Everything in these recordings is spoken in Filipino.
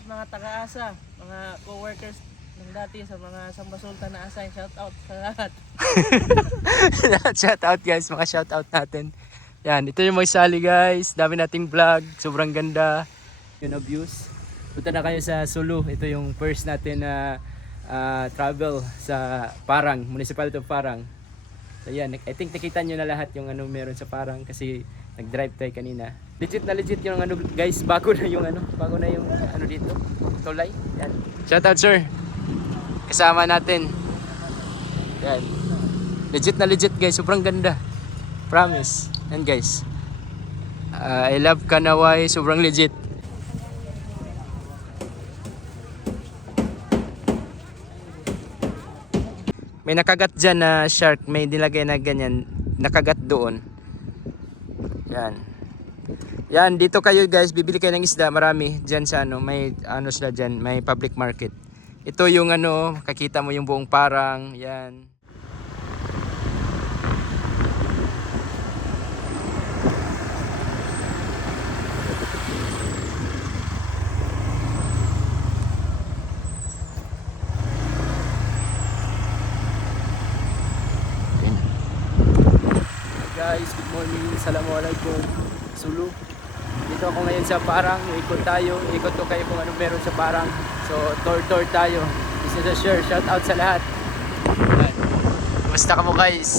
out mga taga-asa, mga co-workers ng dati sa mga Sambasulta na assign. Shout out sa lahat. Shout out guys, mga shout out natin. Yan, ito yung Magsali guys. Dami nating vlog, sobrang ganda. Yun views. Punta na kayo sa Sulu. Ito yung first natin na travel sa Parang, Municipality of Parang. So yan, I think nakita nyo na lahat yung ano meron sa Parang kasi nag-drive tayo kanina. Legit na legit yung ano guys, bago na yung ano dito, tulay. Yan. Shout out sir. Kasama natin. Yan. Legit na legit guys, sobrang ganda. Promise. Yan guys. I love Kanaway, sobrang legit. May nakagat dyan na shark, may nilagay na ganyan, nakagat doon. Yan. Yan, dito kayo guys, bibili kayo ng isda, marami dyan sa ano, may ano sila dyan, may public market. Ito yung ano, kakita mo yung buong Parang, yan. Guys, good morning, assalamualaikum, Sulu. Dito ako ngayon sa Parang, ikot tayo, ikot ko kayo kung ano meron sa Parang. So, tour tayo. This is a share, shout out sa lahat. Kumusta ka mo guys?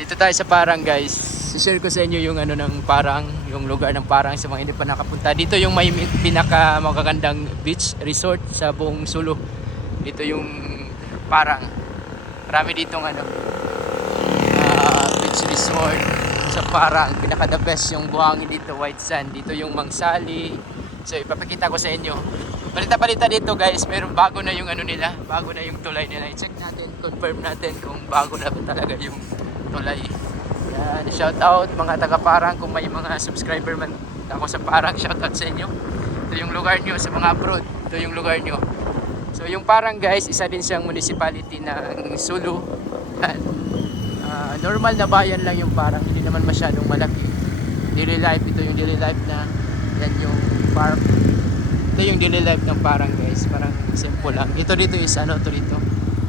Dito tayo sa Parang guys. I-share ko sa inyo yung ano ng Parang, yung lugar ng Parang sa mga hindi pa nakapunta. Dito yung may pinaka magagandang beach resort sa buong Sulu. Dito yung Parang. Marami ditong ano beach resort sa Parang. Pinaka the best yung buhangin dito, white sand. Dito yung Magsali. So ipapakita ko sa inyo. Balita dito guys, meron bago na yung ano nila, bago na yung tulay nila. I-check natin, confirm natin kung bago na ba talaga yung tulay. Yan, shout out mga taga Parang, kung may mga subscriber man ako sa Parang, shout out sa inyo. Ito yung lugar nyo sa mga abroad, ito yung lugar nyo. So yung Parang guys, isa din siyang municipality ng Sulu. Yan. Normal na bayan lang yung Parang, hindi naman masyadong malaki. Daily life, ito yung daily life na yan yung park. Ito yung daily life ng Parang guys, parang simple lang. Ito dito is ano to dito,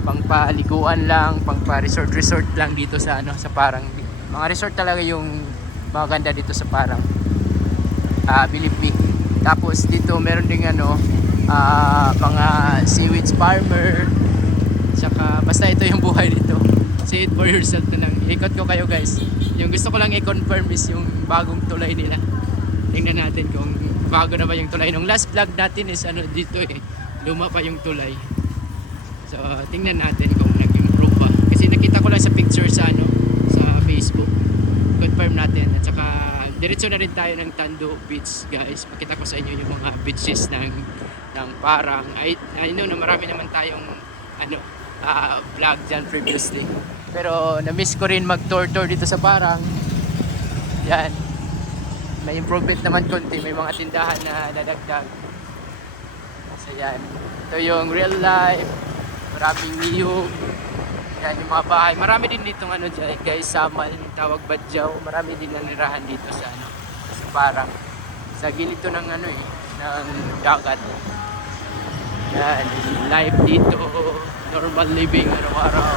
pangpaliguan lang, pangpa-resort lang dito sa ano sa Parang. Mga resort talaga yung maganda dito sa Parang. Believe me. Tapos dito meron ding ano mga seaweeds farmer. Saka basta ito yung buhay dito. See it for yourself na lang. Ikot ko kayo guys. Yung gusto ko lang i-confirm is yung bagong tulay nila. Tingnan natin kung bago na ba yung tulay. Nung last vlog natin is ano dito luma pa yung tulay. So tingnan natin kung nag-improve pa. Kasi nakita ko lang sa picture sa ano sa Facebook. Confirm natin. At saka diretso na rin tayo ng Tando Beach guys. Pakita ko sa inyo yung mga beaches ng Parang. I know na marami naman tayong ano vlog dyan previously. Pero na-miss ko rin mag-tour dito sa Parang. Yan. May improvement naman konti. May mga tindahan na nadagdag. So yan. Ito yung real life. Maraming niyog. Yan yung mga bahay. Marami din dito ano dyan guys. Samal. Tawag Badyaw. Marami din nanirahan dito sa ano sa Parang. Sa gilid to ng ano ng dagat. Yan. Life dito. Normal living araw-araw.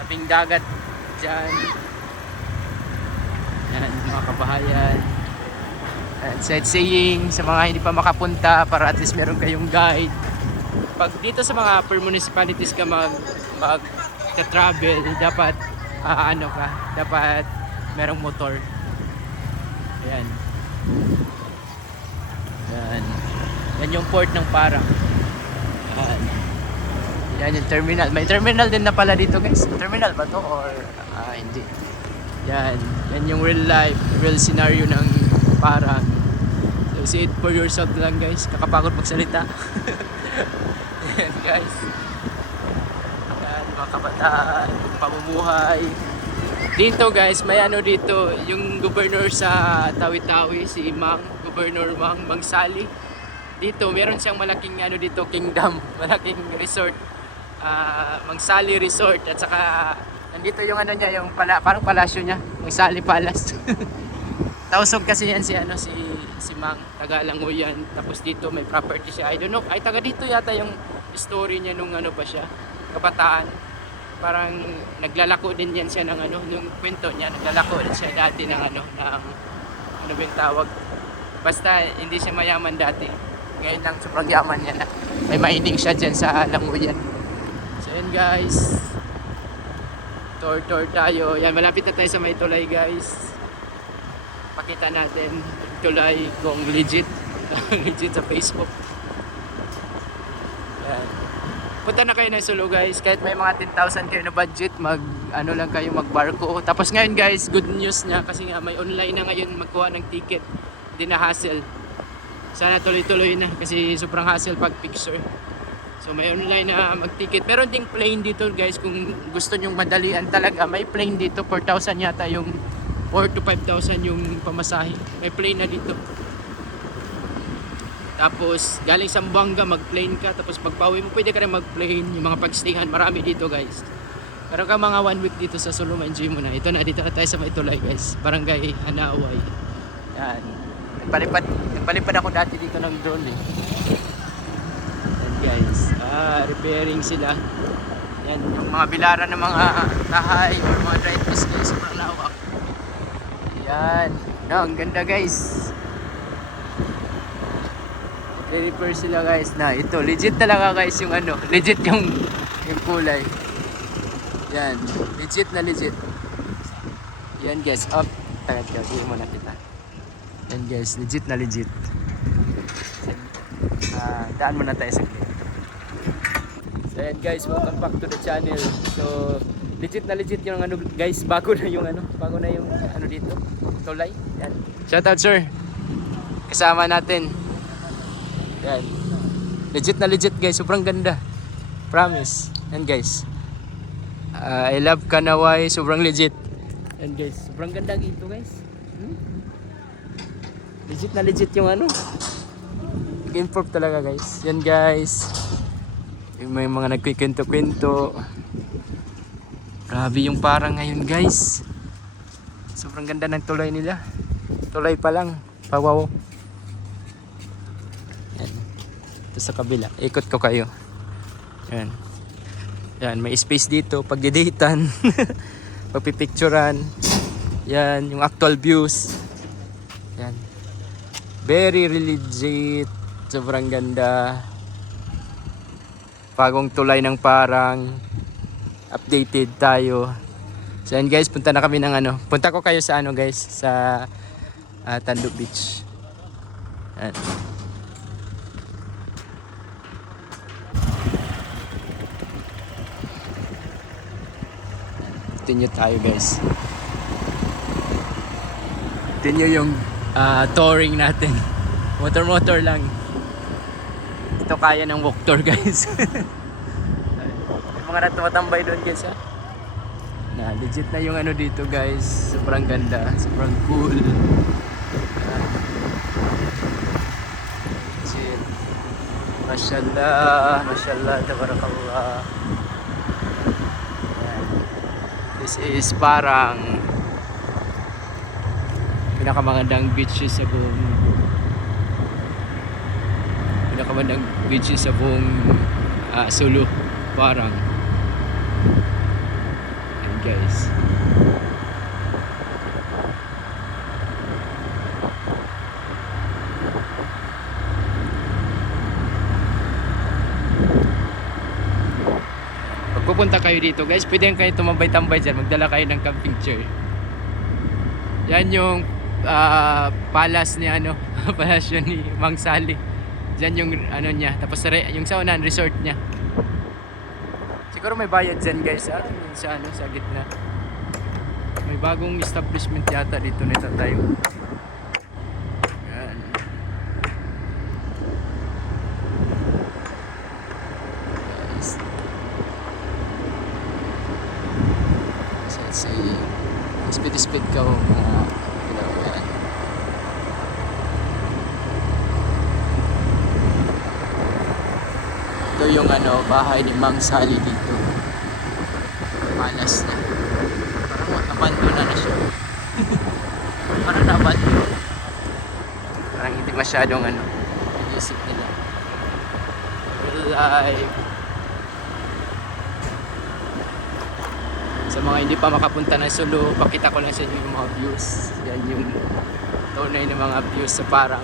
Tabing dagat dyan. Yan, mga kabahayan. And sightseeing sa mga hindi pa makapunta para at least meron kayong guide. Pag dito sa mga per municipalities ka mag-travel, dapat dapat merong motor. Yan. Yan. Yan yung port ng Parang. Yan. Yan yung terminal. May terminal din na pala dito guys. Terminal ba to or hindi? Yan. Yan yung real life, real scenario ng Parang. So see it for yourself lang guys. Kakapagod magsalita. Yan guys. Yan mga kabataan, pamumuhay. Dito guys, may ano dito, yung governor sa Tawi-Tawi, si Governor Magsali. Dito meron siyang malaking ano dito, kingdom, malaking resort. Magsali Resort at saka nandito yung ano niya, yung parang palasyo niya, Magsali Palace. Tausog kasi yan si si Mang, taga Langoyan. Tapos dito may property siya. I don't know, ay taga dito yata yung story niya nung ano pa siya, kabataan. Parang naglalako din yan siya ng ano, nung kwento niya, naglalako din siya dati ng ano, ng ano ba yung tawag. Basta hindi siya mayaman dati. Ngayon lang sobrang yaman niya na. May mining siya dyan sa Langoyan. So yun guys, tour tayo. Yan, malapit na tayo sa may tulay guys. Pakita natin tulay kung legit. Legit sa Facebook. Yan. Punta na kayo ng Sulu guys. Kahit may mga 10,000 kayo na budget, ano lang kayo, magbarko. Tapos ngayon guys, good news niya kasi nga may online na ngayon magkuha ng ticket. Hindi na hassle. Sana tuloy-tuloy na kasi sobrang hassle pag picture. So may online na mag-ticket. Meron ding plane dito guys kung gusto nyong madalian talaga. May plane dito, 4,000 yata yung 4 to 5,000 yung pamasahe. May plane na dito. Tapos galing sa Zamboanga mag-plane ka. Tapos pagpauwi mo pwede ka rin mag-plane. Yung mga pag-stayhan marami dito guys. Pero ka mga 1 week dito sa Sulu, ma-enjoy mo na. Ito na, dito na tayo sa may tulay guys. Barangay Hanaway. Yan. Nagpalipad ako dati dito ng drone eh. Yan guys. Repairing sila. Yan yung mga bilaran ng mga tahay or mga driveways guys. Sobrang lawak. Yan. No, ang ganda guys. Repair sila guys na ito. Legit talaga guys yung ano. Legit yung kulay. Yan. Legit na legit. Yan guys. Up. Talaga. Hindi mo na kita. Yan guys. Legit na legit. Daan muna tayo sa clip. So yan guys. Welcome back to the channel. So legit na legit yung ano guys. Bago na yung ano dito. Tulay. Yan. Shoutout sir. Kasama natin. Yan. Legit na legit guys. Sobrang ganda. Promise. Yan guys. I love Kanaway. Sobrang legit. Yan guys. Sobrang ganda dito guys. Legit na legit yung ano. Nag-improve talaga guys. Yan guys. Yung may mga nagkikwento-kwento. Grabe yung parang ngayon guys. Sobrang ganda ng tulay nila. Tulay pa lang. Wow. Yan. Ito sa kabila. Ikot ko kayo. Yan. Yan. May space dito. Pagdiditan. Pagpipicturan. Yan. Yung actual views. Yan. Very legit. Sobrang ganda. Bagong tulay ng parang. Updated tayo. So yan guys, punta na kami ng ano. Punta ko kayo sa ano guys, sa Tando Beach. Yan. Continue tayo guys. Continue yung touring natin. Motor lang. Ito kaya ng walk tour guys. May mga tumatambay doon guys ha. Na legit na yung ano dito guys. Sobrang ganda, sobrang cool. Legit. Mashallah, tabarakallah. This is parang pinakamagandang beaches sa buong Sulu. Parang and guys. Pag pupunta kayo dito guys, pwede kayo tumambay-tambay dyan. Magdala kayo ng camping chair. Yan yung palace ni ano, palace ni Mang Sali. Diyan yung ano niya, tapos yung sa unahan resort niya. Siguro may bayad dyan guys ha, yung sa ano, sa gitna. May bagong establishment yata dito na tayo. Yan. Guys. So, speed ka o mga yan. Ito yung ano, bahay ni Mang Sali dito. Malas na. Parang abandona na siya. Parang abandona. Parang masyadong ano, isip nila. Real life. Sa mga hindi pa makapunta ng Sulu, pakita ko lang sa inyo yung mga views. Yan yung tunay na mga views sa Parang.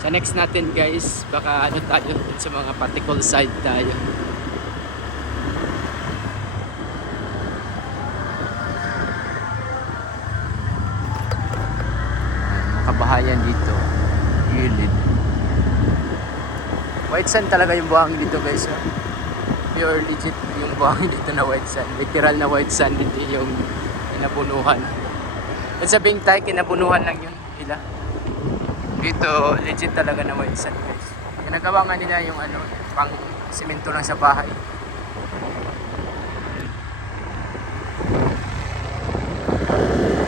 Sa next natin guys, baka ano tayo sa mga Patikol side tayo. Kabahayan dito, gilid. White sand talaga yung buhangin dito guys. Oh. Pure legit yung buhangin dito na white sand. Literal na white sand, hindi yung kinapunuhan. At sa Bingtay, kinapunuhan lang yun. Hila. Dito, legit talaga na white sand guys. Ginagawa nga nila yung ano, pang simento lang sa bahay.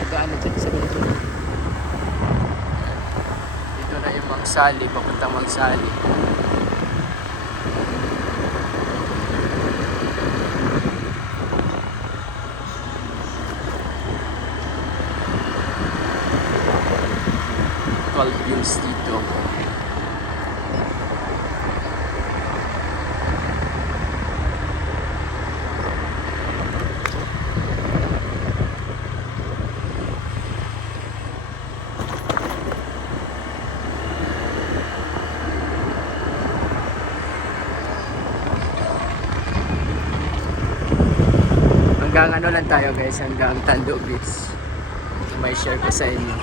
Gaano dyan sa ganito. Dito na yung Mangsali, papuntang Mangsali. Views dito. Hanggang ano lang tayo guys, hanggang Tando Beach. May share ko sa inyo.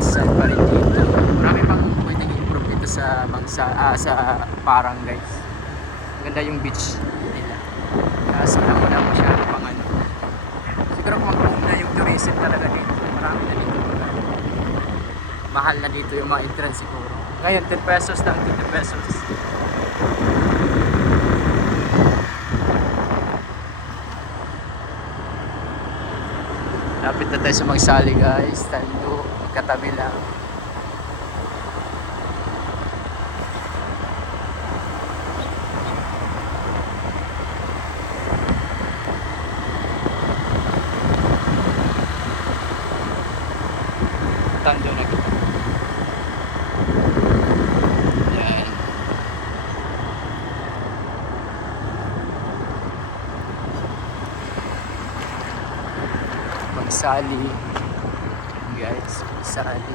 Saan pa rin dito. Marami pang pwedeng improve dito sa sa Parang guys. Maganda yung beach nila. Kaso lang wala masyado pang ano. Siguro kung mag-boom na yung tourism talaga dito. Marami na dito. Mahal na dito yung mga entrance siguro. Ngayon 10 pesos lang, 20 pesos. Lapit na tayo sa Mangsali guys. Tando, katabi lang. Tando na kita. Yan. Mangsali guys, Mangsali.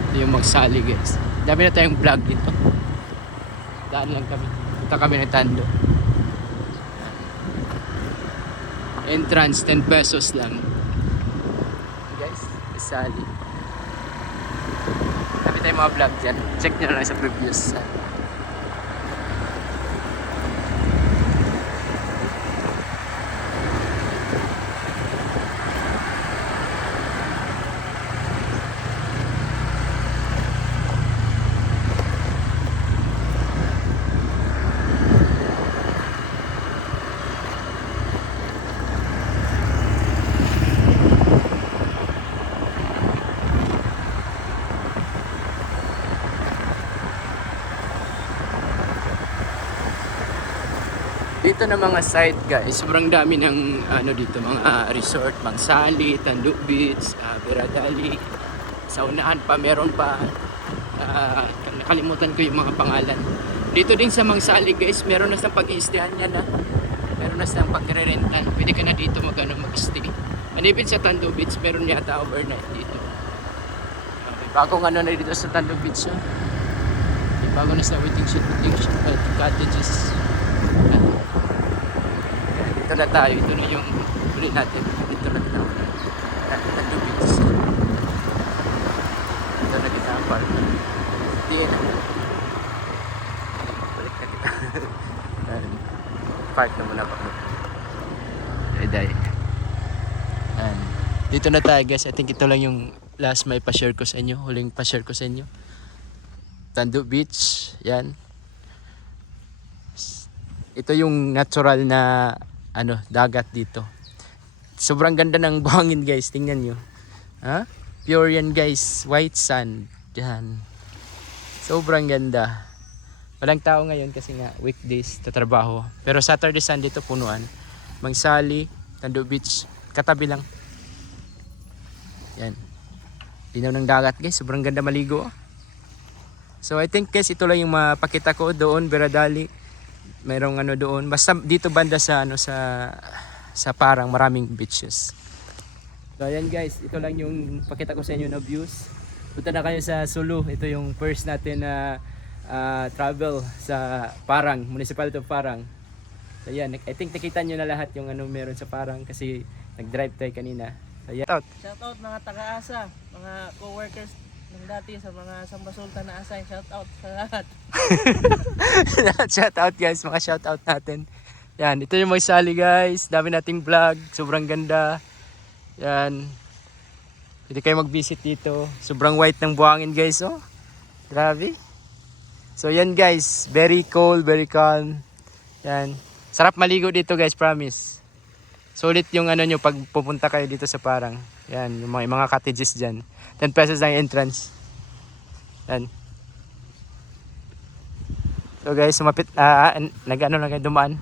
Ito yung Mangsali guys. Dami na tayong vlog dito. Daan lang kami. Punta kami ng Tando. Entrance 10 pesos lang. Guys, Mangsali. Dami tayong mga vlog dyan. Check nyo lang sa previous. Dito na mga site guys, sobrang dami ng ano dito, mga resort, Mangsali, Tando Beach, Beradali. Sa unahan pa meron pa, nakalimutan ko yung mga pangalan. Dito din sa Mangsali guys, meron na sa pag-i-stayhan yan meron na sa pagre-rentan. Pwede ka na dito mag-stay. Manipid sa Tando Beach, meron yata overnight dito. Bagong ano na dito sa Tando Beach. Bago na sa waiting shed cottages. Dito na tayo, ito na yung uli natin. Dito na tayo. Tando Beach. Dito na kita ang park. Hindi na. Balik na kita. Park na muna ako. Day. Dito na tayo guys. I think ito lang yung last may pa-share ko sa inyo. Huling pa-share ko sa inyo. Tando Beach. Yan. Ito yung natural na ano, dagat dito. Sobrang ganda ng buhangin guys, tingnan nyo. Pure yan guys, white sand. Yan. Sobrang ganda. Walang tao ngayon kasi nga weekdays tatrabaho. Pero Saturday, Sunday to punuan. Mangsali, Tando Beach. Katabi lang. Yan. Linaw ng dagat guys. Sobrang ganda maligo. So I think guys ito lang yung mapakita ko doon, Beradali. Mayroong ano doon. Basta dito banda sa ano sa Parang maraming beaches. So ayan guys, ito lang yung pakita ko sa inyo na views. Punta na kayo sa Sulu. Ito yung first natin na travel sa Parang, Municipality of Parang. So ayan, I think nakita nyo na lahat yung ano meron sa Parang kasi nag-drive tayo kanina. So ayan. Shout out mga taga-asa, mga co-workers ng dati sa mga Samba Sultan na assign. Shout out sa lahat. Shout out guys, mga shout out natin. Yan, ito yung Magsali guys. Dami nating vlog, sobrang ganda. Yan. Pwede kayo mag-visit dito. Sobrang white ng buhangin guys, oh. Grabe. So yan guys, very cold, very calm. Yan. Sarap maligo dito guys, promise. Sulit yung ano nyo pag pupunta kayo dito sa Parang. Yan, yung mga cottages dyan. 10 pesos lang entrance. Yan. So guys, sumapit, nag-ano lang kayo dumaan.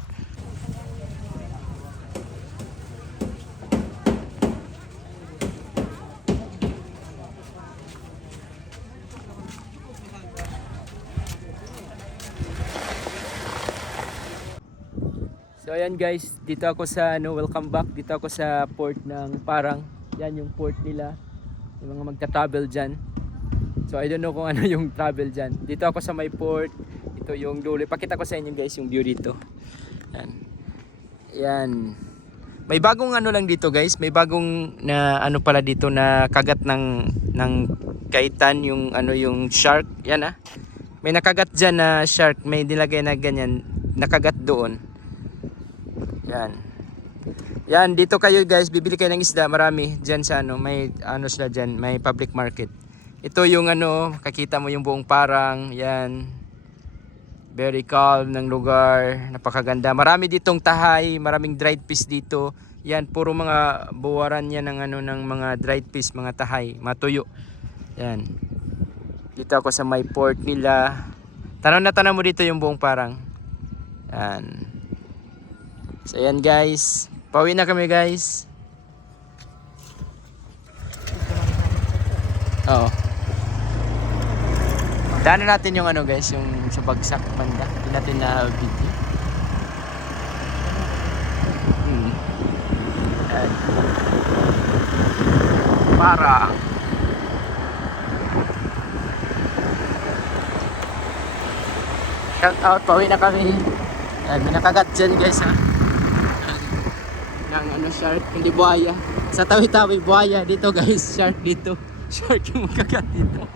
So ayan guys, dito ako sa welcome back. Dito ako sa port ng Parang. Yan yung port nila. Yung mga magta-travel diyan. So I don't know kung ano yung travel diyan. Dito ako sa may port. Ito yung dulo. Pakita ko sa inyo guys yung view dito. Yan. Yan. May bagong ano lang dito guys. May bagong na ano pala dito na kagat ng kaitan yung ano yung shark. Yan ah. May nakagat diyan na shark. May nilagay na ganyan. Nakagat doon. Yan. Yan, dito kayo guys, bibili kayo ng isda, marami diyan sa ano, may ano sila diyan, may public market. Ito yung ano, makikita mo yung buong Parang, yan. Very calm ng lugar, napakaganda. Marami ditong tahay, maraming dried fish dito. Yan, puro mga buwaran yan ng ano ng mga dried fish, mga tahay, matuyo. Yan. Dito ako sa may port nila. Tanaw na tanaw mo dito yung buong Parang. Yan. So ayan guys, pauwi na kami guys. Oo. Daanan natin yung ano guys, yung sa bagsak banda. Hindi natin na video. Ayan. Parang shout out, pauwi na kami. Ayan, may nakagat dyan guys ha. Ng ano shark, hindi buhaya. Sa tawi-tawi buhaya dito guys, shark dito. Shark yung magkagat dito.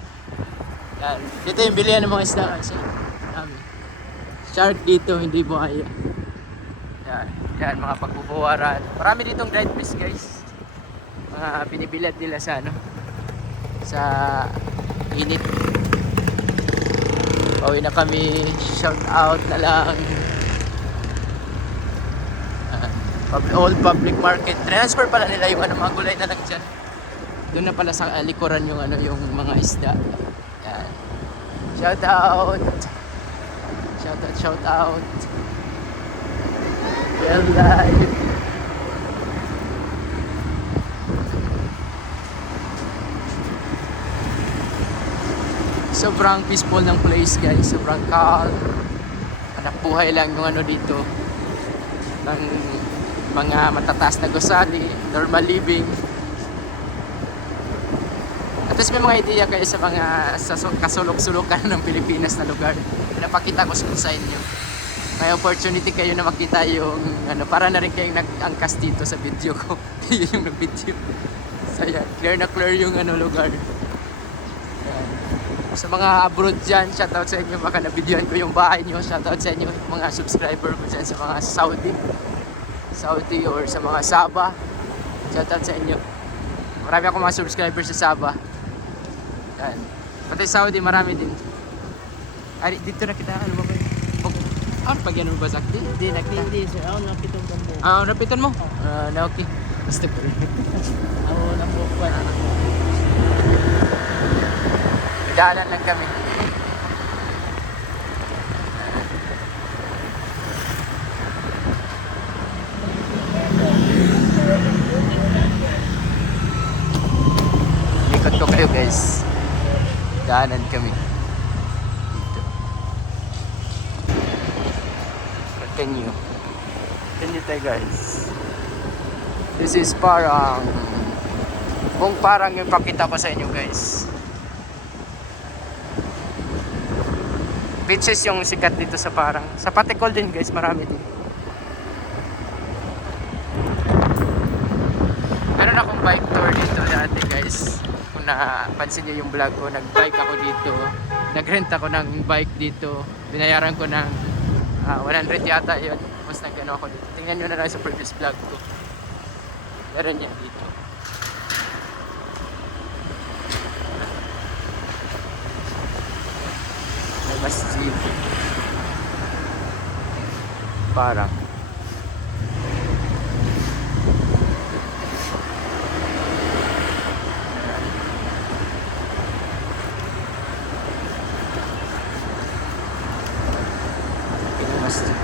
Yan. Dito yung bilihan ng mga isda guys. Dami. Shark dito, hindi buhaya. Yan, yan mga pagbubuwaran. Marami ditong dried fish guys. Mga pinibilad nila sa ano, sa init. Pauwi na kami, shout out na lang. Old public market. Transfer pala nila yung ano, mga gulay na lang dyan. Doon na pala sa likuran yung ano, yung mga isda. Yan. Shout out. Shout out, shout out. Well live. Sobrang peaceful ng place guys. Sobrang calm. Anak buhay lang yung ano dito. Ng mga matataas na gusali, normal living. At least may mga idea kayo sa mga kasulok-sulukan ng Pilipinas na lugar. Pinapakita ko sa inyo. May opportunity kayo na makita yung ano, para na rin kayong nag-angkas dito sa video ko. Yun yung nag-video. So yan, clear yung ano, lugar. Yan. Sa mga abroad dyan, shoutout sa inyo. Baka na-videoan ko yung bahay nyo. Shoutout sa inyo, mga subscriber ko dyan sa mga Saudi or sa mga Sabah. Shoutout sa inyo. Marami akong mga subscribers sa Sabah. Yan. Pati Saudi marami din. Ay, dito na kita. Ano ba ba? Ano pag yan mo ba sakti? Hindi na kita. Hindi sir, ako napiton ka mo. Napitan mo? Na okay. Basta po rin. Ako nabukuan. Daanan lang kami. guys. Daanan kami. Dito. Continue. Continue tayo guys. This is parang kung parang yung pakita ko sa inyo guys. Beaches yung sikat dito sa parang. Sa Patikol din guys, marami din. Meron akong bike tour dito dati guys. Kung napansin nyo yung vlog ko, nag-bike ako dito. Nag-rent ako ng bike dito. Binayaran ko ng 100 yata yun. Tapos nag-ano ako dito. Tingnan nyo na lang sa previous vlog ko. Meron yan dito. May masjid. Parang. Masjid.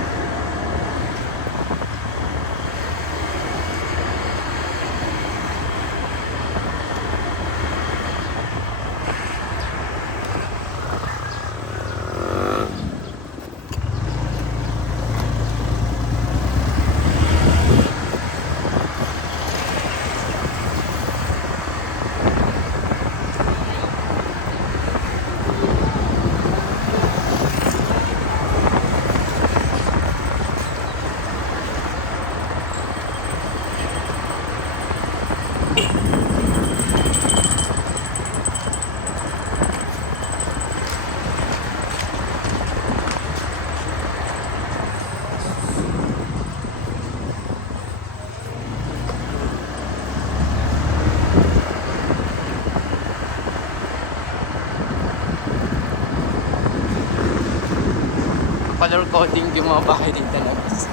Color coding yung mga bahay dito na guys.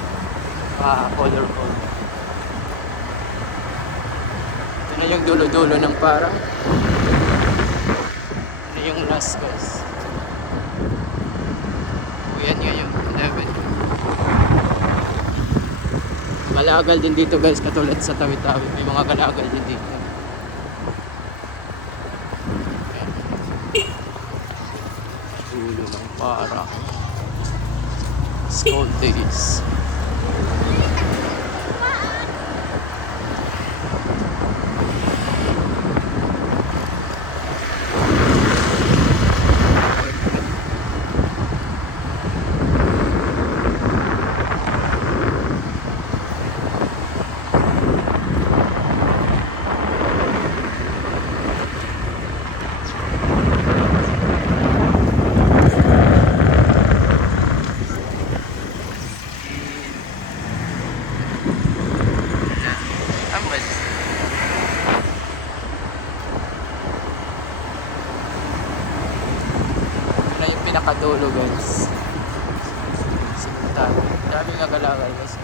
Color code. Ito na yung dulo-dulo ng parang. Ito yung last guys. Yan ngayon, 11. Galagal din dito guys, katulad sa Tawi-Tawi. May mga galagal din dito. Dulo ng parang. School days. Pinakadulo guys. Simultano. Dami nga galagal guys.